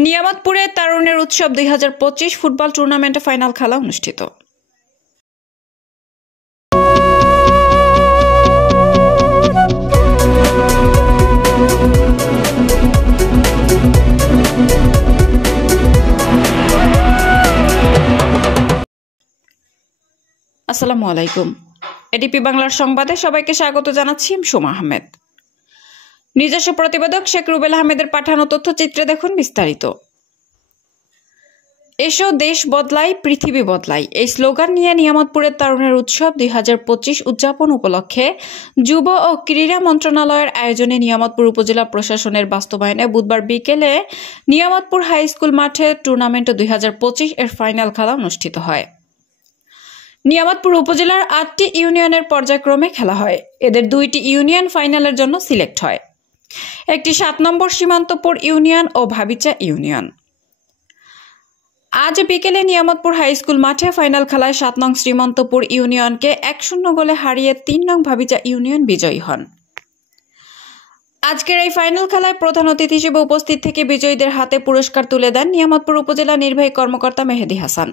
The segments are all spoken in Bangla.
নিয়ামতপুরে তারুণ্যের উৎসব 2025 ফুটবল টুর্নামেন্টে ফাইনাল খেলা অনুষ্ঠিত। আসসালামু আলাইকুম। এডিপি বাংলার সংবাদে সবাইকে স্বাগত জানাচ্ছি। সুমা আহমেদ। নিজস্ব প্রতিবেদক শেখ রুবেল আহমেদের পাঠানো তথ্যচিত্রে দেখুন বিস্তারিত। এসো দেশ বদলাই পৃথিবী বদলাই এই স্লোগান নিয়ে নিয়ামতপুরের তারুণ্যের উৎসব 2025 উদযাপন উপলক্ষে যুব ও ক্রীড়া মন্ত্রণালয়ের আয়োজনে নিয়ামতপুর উপজেলা প্রশাসনের বাস্তবায়নে বুধবার বিকেলে নিয়ামতপুর হাই স্কুল মাঠে টুর্নামেন্ট 2025 এর ফাইনাল খেলা অনুষ্ঠিত হয়। নিয়ামতপুর উপজেলার 8টি ইউনিয়নের পর্যায়ক্রমে খেলা হয়। এদের 2টি ইউনিয়ন ফাইনালের জন্য সিলেক্ট হয়। একটি 7 নম্বর সীমান্তপুর ইউনিয়ন ও ভাবিচা ইউনিয়ন। আজ বিকেলে নিয়ামতপুর হাই স্কুল মাঠে ফাইনাল খেলায় 7 নং শ্রীমন্তপুর ইউনিয়নকে 1-0 গোলে হারিয়ে 3 নং ভাবিচা ইউনিয়ন বিজয়ী হন। আজকের এই ফাইনাল খেলায় প্রধান অতিথি হিসেবে উপস্থিত থেকে বিজয়ীদের হাতে পুরস্কার তুলে দেন নিয়ামতপুর উপজেলা নির্বাহী কর্মকর্তা মেহেদী হাসান।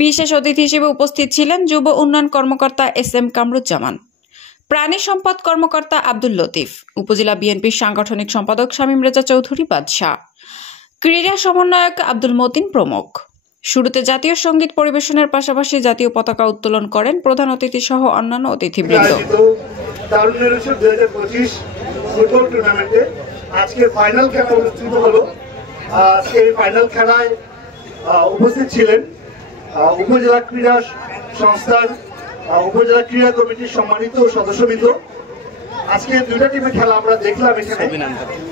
বিশেষ অতিথি হিসেবে উপস্থিত ছিলেন যুব উন্নয়ন কর্মকর্তা SM কামরুজ্জামান, প্রাণী সম্পদ কর্মকর্তা আব্দুল লতিফ, উপজেলা বিএনপির সাংগঠনিক সম্পাদক শামীম রেজা চৌধুরী বাদশাহ, ক্রীড়া সমন্বয়ক আব্দুল মতিন প্রমুখ। শুরুতে জাতীয় সঙ্গীত পরিবেশনের পাশাপাশি জাতীয় পতাকা উত্তোলন করেন প্রধান অতিথি সহ অন্যান্য অতিথিবৃন্দ। তারুণ্যের উৎসব 2025 ফুটবল টুর্নামেন্টে আজকে ফাইনাল খেলা অনুষ্ঠিত হলো। আজকে এই ফাইনাল খেলায় উপস্থিত ছিলেন উপজেলা ক্রীড়া সংস্থার উপজেলা ক্রীড়া কমিটির সম্মানিত সদস্যবৃন্দ। আজকে 2টা টিমে খেলা আমরা দেখলাম এখানে।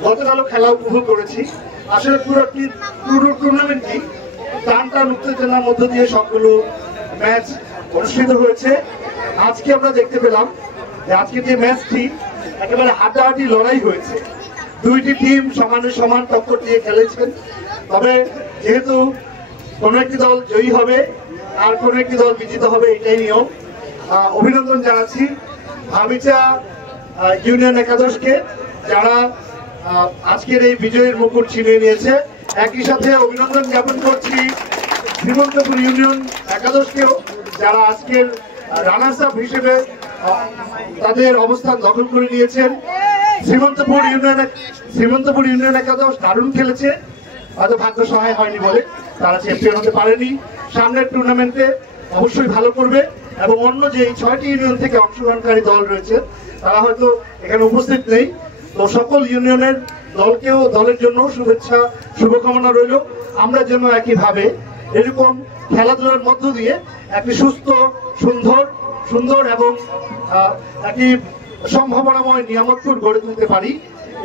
গতকালও খেলা উপভোগ করেছি। আসলে পুরো টুর্নামেন্টটি টান উত্তেজনার মধ্য দিয়ে সবগুলো ম্যাচ অনুষ্ঠিত হয়েছে। আজকে আমরা দেখতে পেলাম যে আজকে যে ম্যাচটি একেবারে হাড্ডাহাড্ডি লড়াই হয়েছে। 2টি টিম সমানে সমান টক্কর দিয়ে খেলেছেন। তবে যেহেতু কোন একটি দল জয়ী হবে আর কোন একটি দল বিজিত হবে, এটাই নিয়ম। অভিনন্দন জানাচ্ছি ভাবিচা ইউনিয়ন একাদশকে, যারা আজকের এই বিজয়ের মুকুট ছিনিয়ে নিয়েছে। একই সাথে অভিনন্দন জ্ঞাপন করছি শ্রীমন্তপুর ইউনিয়ন একাদশকেও, যারা আজকের রানার্স আপ হিসেবে তাদের অবস্থান দখল করে নিয়েছেন। শ্রীমন্তপুর ইউনিয়ন একাদশ দারুণ খেলেছে, হয়তো ভাগ্য সহায় হয়নি বলে তারা চ্যাম্পিয়ন হতে পারেনি। সামনের টুর্নামেন্টে অবশ্যই ভালো করবে এবং অন্য যে 6টি ইউনিয়ন থেকে অংশগ্রহণকারী দল রয়েছে তারা হয়তো এখানে উপস্থিত নেই। তো সকল ইউনিয়নের দলের জন্য শুভেচ্ছা শুভকামনা রইল। আমরা যেন একইভাবে এরকম খেলাধুলার মধ্য দিয়ে একটি সুস্থ সুন্দর এবং একটি সম্ভাবনাময় নিয়ামতপুর গড়ে তুলতে পারি।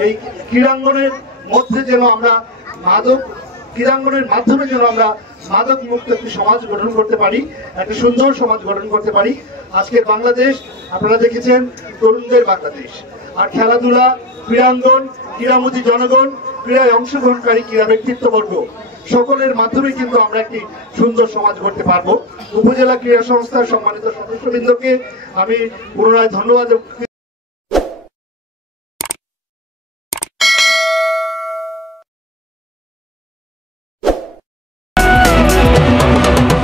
এই ক্রীড়াঙ্গনের মধ্যে যেন আমরা ক্রীড়াঙ্গনের মাধ্যমে যেন আমরা মাদক মুক্ত একটি সমাজ গঠন করতে পারি, একটি সুন্দর সমাজ গঠন করতে পারি। আজকের বাংলাদেশ আপনারা দেখেছেন তরুণদের বাংলাদেশ। আর খেলাধুলা, ক্রীড়াঙ্গন, ক্রীড়ামোদী জনগণ, ক্রীড়ায় অংশগ্রহণকারী ক্রীড়া ব্যক্তিত্ববর্গ সকলের মাধ্যমে কিন্তু আমরা একটি সুন্দর সমাজ গড়তে পারবো। উপজেলা ক্রীড়া সংস্থার সম্মানিত সদস্যবৃন্দকে আমি পুনরায় ধন্যবাদ